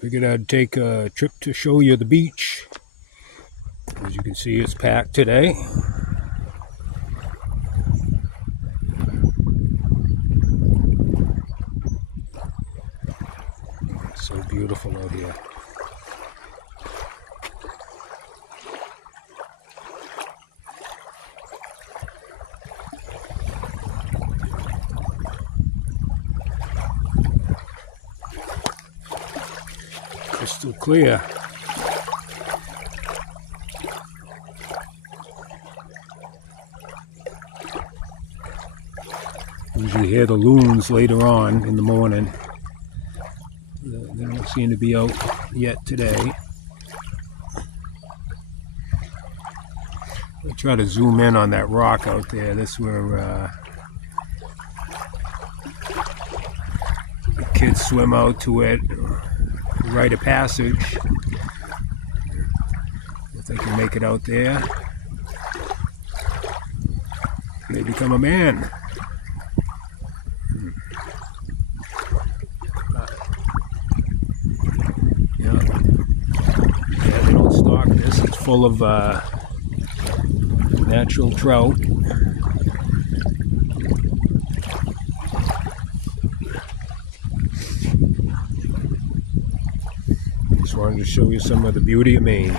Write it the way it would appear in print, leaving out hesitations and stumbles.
Figured I'd take a trip to show you the beach. As you can see, it's packed today. It's so beautiful out here. Crystal clear. Usually hear the loons later on in the morning. They don't seem to be out yet today. I'll try to zoom in on that rock out there. That's where the kids swim out to it. Rite of passage. If they can make it out there, they become a man. Yeah, they don't stock this. It's full of natural trout. Just wanted to show you some of the beauty of Maine.